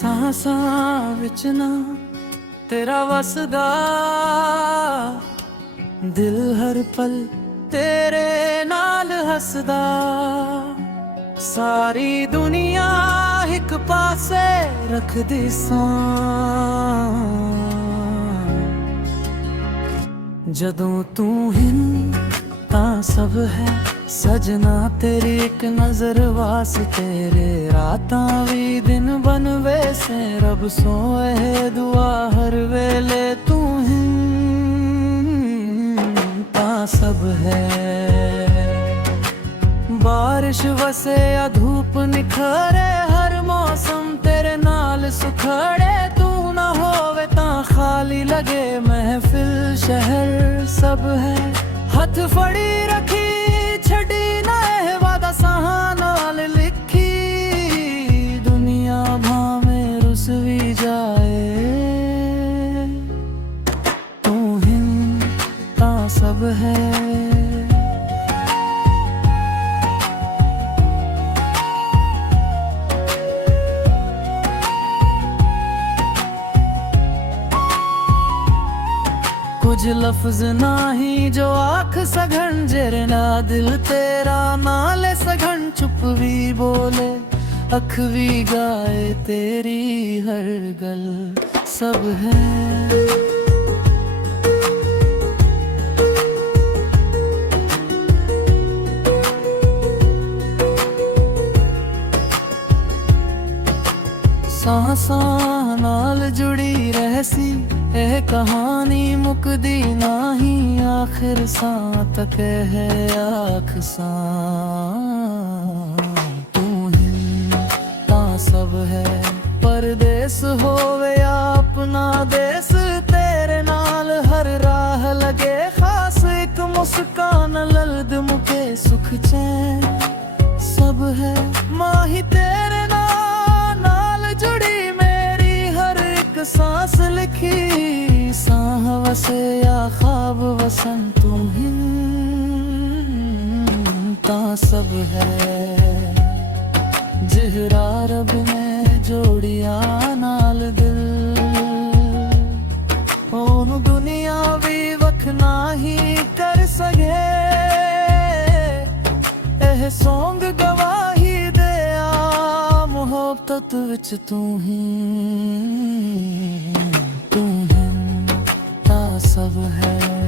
सांसां विच ना तेरा वसदा, दिल हर पल तेरे नाल हसदा। सारी दुनिया एक पासे रख दी सां, जदों तू हिन तां सब है सजना। तेरी एक नजर वास्ते तेरे रातां भी दिन बनवे से। रब सोए दुआ हर वेले तू ही तां सब है। बारिश वसे या धूप निखरे हर मौसम तेरे नाल सुखड़े। तू ना होवे तां खाली लगे महफिल शहर सब है। हथ फड़ी रखी छड़ी ना वादा साहां नाल लिखी। दुनिया भावें रुसवी जाए तू हिन तां सब है। कुछ लफ्ज नाही जो आँख सघन जेरे ना दिल तेरा नाले सघन। चुप भी बोले अख भी गाए तेरी हर गल सब है। सांसां नाल जुड़ी रहसी ए कहानी मुकदी नाही। आखिर सां तक है आख सां तू ही तां सब है। परदेस होवे या अपना देश तेरे नाल हर राह लगे खास। एक मुस्कान लल्द मुके सुख चैन सब है। माही तेरे नाल जुड़ी मेरी हर एक सांस लिखी। साह वसे या ख्वाब वसन तू ही तां सब है। जिहरा रब ने जोड़िया नाल दिल ओनू दुनिया भी वख नाही कर सके। एह सौंग गवाही दे आ मुहब्बत विच तू ही सब है।